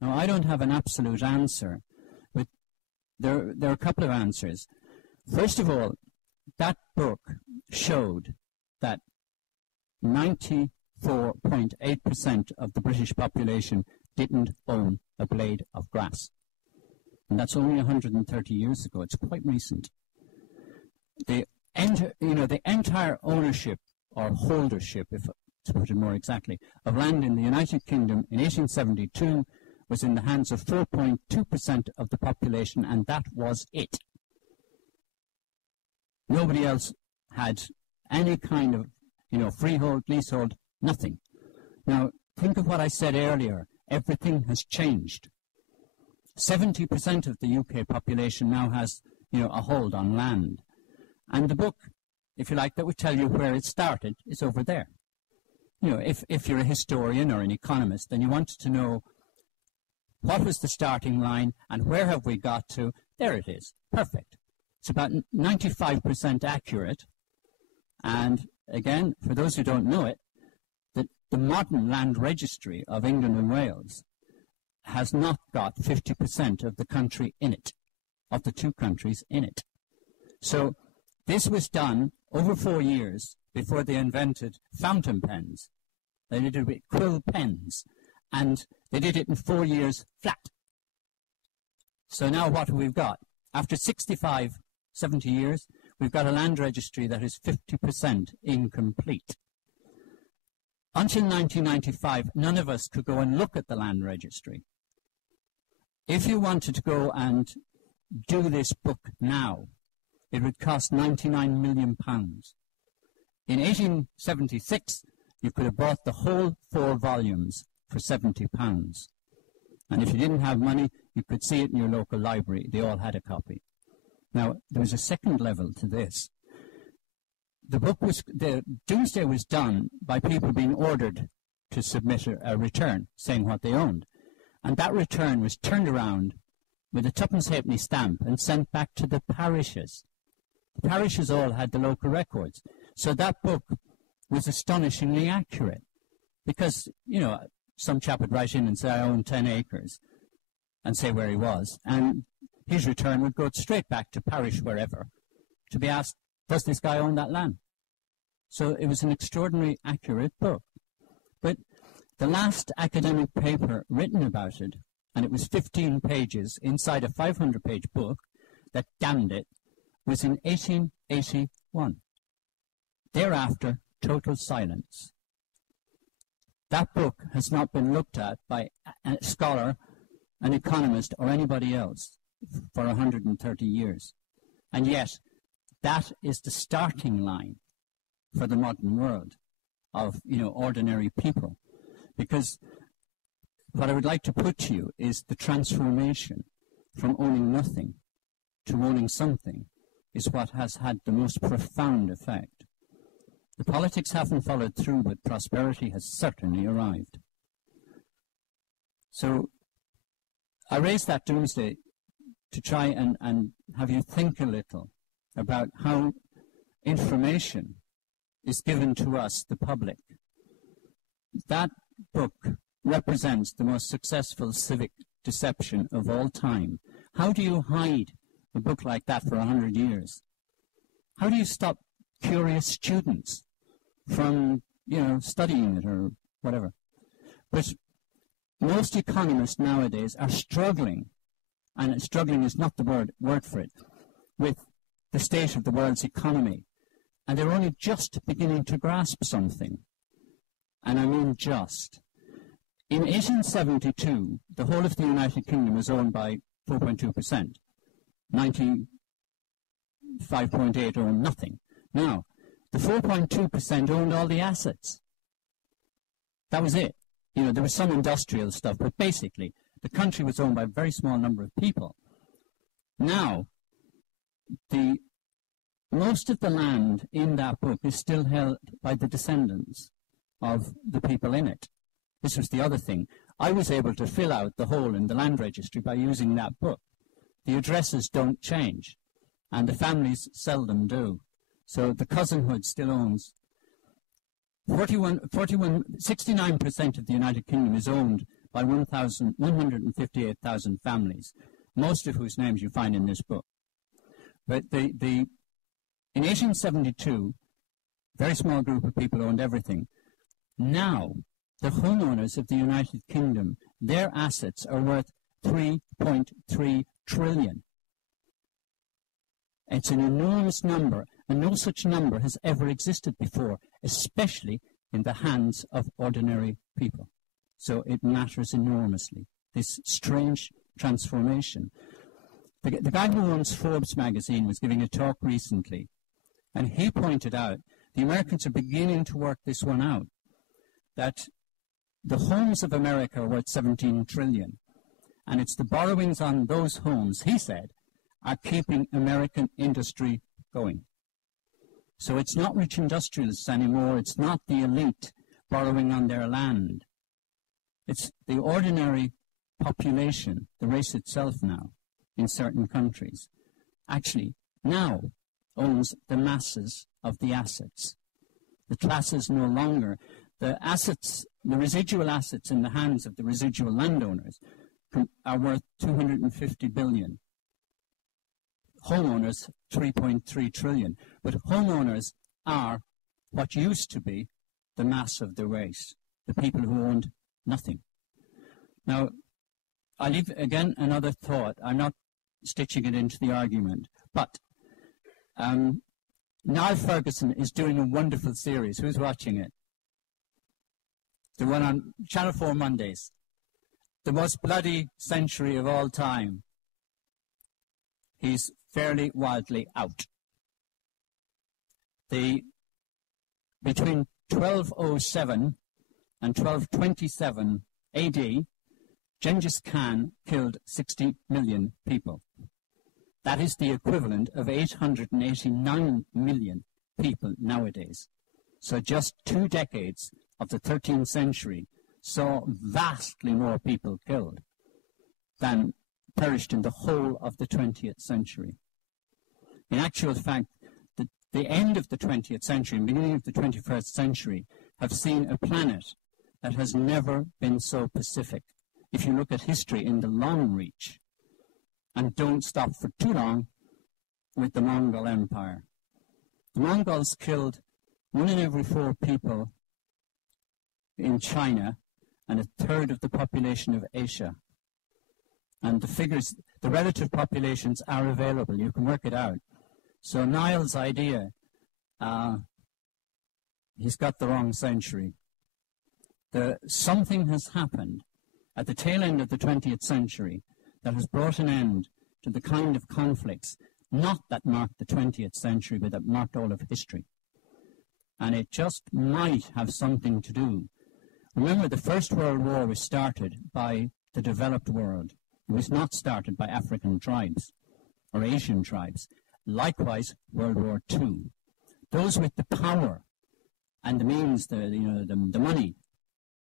Now, I don't have an absolute answer, but there are a couple of answers. First of all, that book showed that 94.8% of the British population didn't own a blade of grass. And that's only 130 years ago. It's quite recent. The entire ownership or holdership, if to put it more exactly, of land in the United Kingdom in 1872 was in the hands of 4.2% of the population, and that was it. Nobody else had any kind of, freehold, leasehold, nothing. Now, think of what I said earlier. Everything has changed. 70% of the UK population now has, a hold on land. And the book, if you like, that would tell you where it started is over there. If you're a historian or an economist and you wanted to know what was the starting line and where have we got to, there it is. Perfect. It's about 95% accurate. And again, for those who don't know it, the modern land registry of England and Wales has not got 50% of the country in it, of the two countries in it. So this was done over 4 years before they invented fountain pens. They did it with quill pens, and they did it in 4 years flat. So now what have we got? After 65, 70 years, we've got a land registry that is 50% incomplete. Until 1995, none of us could go and look at the land registry. If you wanted to go and do this book now, it would cost £99 million. In 1876, you could have bought the whole 4 volumes for £70. And if you didn't have money, you could see it in your local library. They all had a copy. Now, there was a second level to this. The Doomsday was done by people being ordered to submit a return saying what they owned. And that return was turned around with a twopence halfpenny stamp and sent back to the parishes. The parishes all had the local records. So that book was astonishingly accurate because, some chap would write in and say, I own 10 acres and say where he was. And his return would go straight back to parish wherever to be asked, does this guy own that land? So it was an extraordinarily accurate book. But the last academic paper written about it, and it was 15 pages inside a 500-page book that damned it, was in 1881. Thereafter, total silence. That book has not been looked at by a scholar, an economist, or anybody else for 130 years. And yet, that is the starting line for the modern world of, ordinary people. Because what I would like to put to you is the transformation from owning nothing to owning something is what has had the most profound effect. The politics haven't followed through, but prosperity has certainly arrived. So I raised that Doomsday to try and have you think a little about how information is given to us, the public. That book represents the most successful civic deception of all time. How do you hide a book like that for 100 years? How do you stop curious students from, studying it or whatever? But most economists nowadays are struggling, and struggling is not the word for it, with the state of the world's economy. And they're only just beginning to grasp something. And I mean just. In 1872, the whole of the United Kingdom was owned by 4.2%. 95.8% owned nothing. Now, the 4.2% owned all the assets. That was it. There was some industrial stuff, but basically, the country was owned by a very small number of people. Now, most of the land in that book is still held by the descendants of the people in it. This was the other thing. I was able to fill out the hole in the land registry by using that book. The addresses don't change, and the families seldom do. So the cousinhood still owns. 69% of the United Kingdom is owned by 158,000 families, most of whose names you find in this book. But in 1872, a very small group of people owned everything. Now, the homeowners of the United Kingdom, their assets are worth 3.3 trillion. It's an enormous number, and no such number has ever existed before, especially in the hands of ordinary people. So it matters enormously, this strange transformation. The guy who owns Forbes magazine was giving a talk recently, and he pointed out the Americans are beginning to work this one out, that the homes of America are worth 17 trillion, and it's the borrowings on those homes, he said, are keeping American industry going. So it's not rich industrialists anymore, it's not the elite borrowing on their land. It's the ordinary population, the race itself now, in certain countries, actually now owns the masses of the assets. The classes no longer, the assets, the residual assets in the hands of the residual landowners are worth 250 billion. Homeowners, 3.3 trillion. But homeowners are what used to be the mass of the race, the people who owned nothing. Now, I leave again another thought. I'm not stitching it into the argument, but Niall Ferguson is doing a wonderful series. Who's watching it? The one on Channel 4 Mondays. The most bloody century of all time. He's fairly wildly out. Between 1207 and 1227 AD, Genghis Khan killed 60 million people. That is the equivalent of 889 million people nowadays. So just 2 decades of the 13th century saw vastly more people killed than perished in the whole of the 20th century. In actual fact, the end of the 20th century and beginning of the 21st century have seen a planet that has never been so pacific. If you look at history in the long reach, and don't stop for too long with the Mongol Empire. The Mongols killed 1 in every 4 people in China and 1/3 of the population of Asia. And the figures, the relative populations are available. You can work it out. So Niall's idea, he's got the wrong century. Something has happened at the tail end of the 20th century that has brought an end to the kind of conflicts, not that marked the 20th century, but that marked all of history. And it just might have something to do. Remember, the First World War was started by the developed world. It was not started by African tribes or Asian tribes. Likewise, World War II. Those with the power and the means, the money,